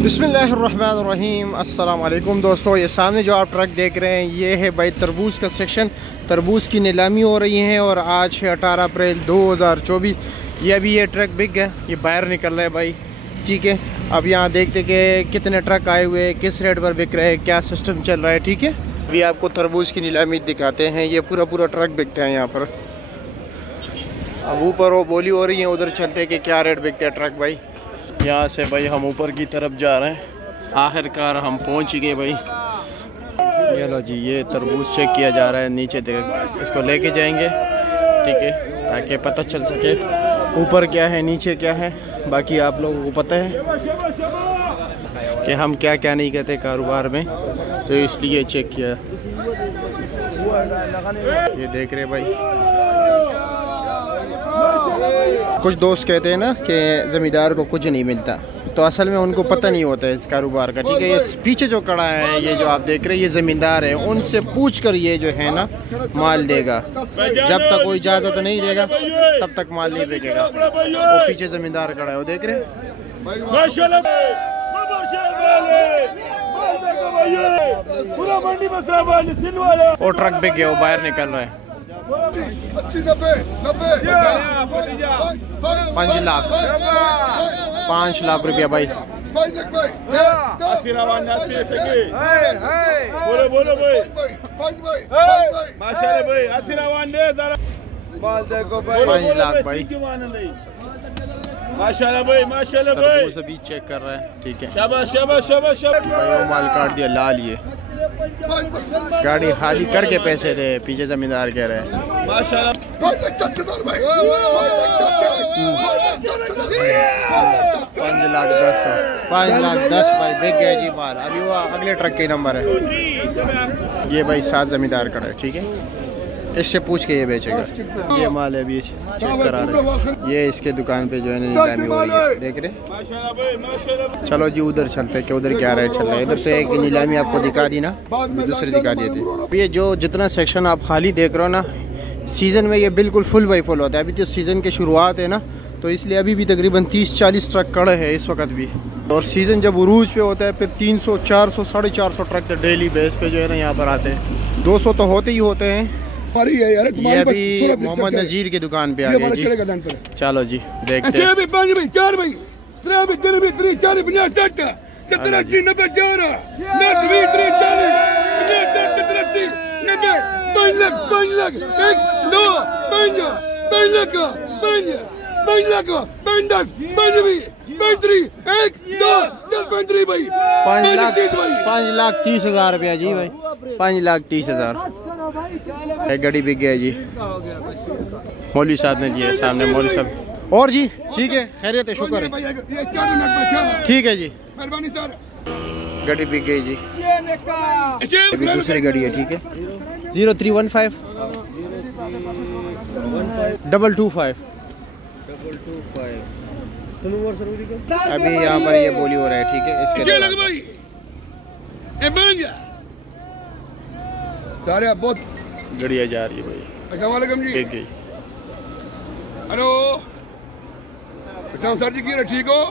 बिस्मिल्लाहिर्रहमानिर्रहीम। अस्सलाम वालेकुम दोस्तों, ये सामने जो आप ट्रक देख रहे हैं ये है भाई तरबूज का सेक्शन। तरबूज की नीलामी हो रही है और आज है 18 अप्रैल 2024। ये अभी ये ट्रक बिक गया, ये बाहर निकल रहा है भाई। ठीक है, अब यहाँ देखते कि कितने ट्रक आए हुए हैं, किस रेट पर बिक रहे हैं, क्या सिस्टम चल रहा है। ठीक है, अभी आपको तरबूज की नीलामी दिखाते हैं। ये पूरा ट्रक बिकता है यहाँ पर। अब ऊपर वो बोली हो रही है, उधर चलते कि क्या रेट बिकते हैं ट्रक भाई। यहाँ से भाई हम ऊपर की तरफ जा रहे हैं। आखिरकार हम पहुँच गए भाई। ये लो जी, ये तरबूज चेक किया जा रहा है नीचे देख, इसको लेके जाएंगे। ठीक है, ताकि पता चल सके ऊपर क्या है नीचे क्या है। बाकी आप लोगों को पता है कि हम क्या क्या नहीं कहते कारोबार में, तो इसलिए चेक किया। ये देख रहे भाई, कुछ दोस्त कहते हैं ना कि ज़मींदार को कुछ नहीं मिलता, तो असल में उनको पता नहीं होता है इस कारोबार का। ठीक है, ये पीछे जो खड़ा है, ये जो आप देख रहे हैं, ये ज़मींदार है। उनसे पूछ कर ये जो है ना माल देगा। जब तक कोई इजाज़त नहीं देगा तब तक माल नहीं बिकेगा। वो पीछे ज़मींदार खड़ा है, वो देख रहे हैं। वो ट्रक बिक गया, वो बाहर निकल रहा है। 80 90 5 लाख रुपया भाई। माशाल्लाह भाई, 5 लाख भाई, माशाल्लाह भाई, माशाल्लाह भाई। वो सभी चेक कर रहा है। ठीक है, शाबाश शाबाश शाबाश शाबाश भाई, वो माल काट दिया लाल। ये गाड़ी खाली करके पैसे दे, पीछे जमींदार कह रहे हैं। माशाल्लाह 5 लाख 10 हजार भाई, 5 लाख 10 भाई बिक गया जी माल। अभी वो अगले ट्रक के नंबर है। ये भाई 7 जमींदार का है। ठीक है, इससे पूछ के ये बेचेगा। ये माल है, अभी चेक करा रहे हैं। ये इसके दुकान पे जो है नीलामी हो रही है, देख रहे। माशाल्लाह भाई, माशाल्लाह। चलो जी उधर चलते हैं कि उधर क्या रेट चल रहा है। इधर से एक नीलामी आपको दिखा दी ना, दूसरी दिखा दी थी। ये जो जितना सेक्शन आप खाली देख रहे हो ना, सीज़न में ये बिल्कुल फुल बाई फुल होता है। अभी तो सीज़न की शुरुआत है ना, तो इसलिए अभी भी तकरीबन 30-40 ट्रक खड़े हैं इस वक्त भी। और सीज़न जब उरूज पे होता है फिर 300 400 450 ट्रक तो डेली बेस पे जो है ना यहाँ पर आते हैं। 200 तो होते ही होते हैं। ये अभी मोहम्मद नज़ीर की दुकान पे आ गए जी। चलो जी देखते हैं। भाई 5,30,000 रुपया जी भाई, 5,30,000। एक गाड़ी बिक गया जी। मौलवी साहब ने दिया सामने, मौलवी साहब। और जी ठीक है, खैरियत है, शुक्र है। ठीक है जी, गाड़ी बिक गई जी। अभी दूसरी गाड़ी है। ठीक है, 0315 225। अभी यहाँ पर ये बोली हो रहा है। ठीक है, इसके बहुत गाड़ियाँ जा रही है भाई, बिक गई। हेलो, सर जी, ठीक हो?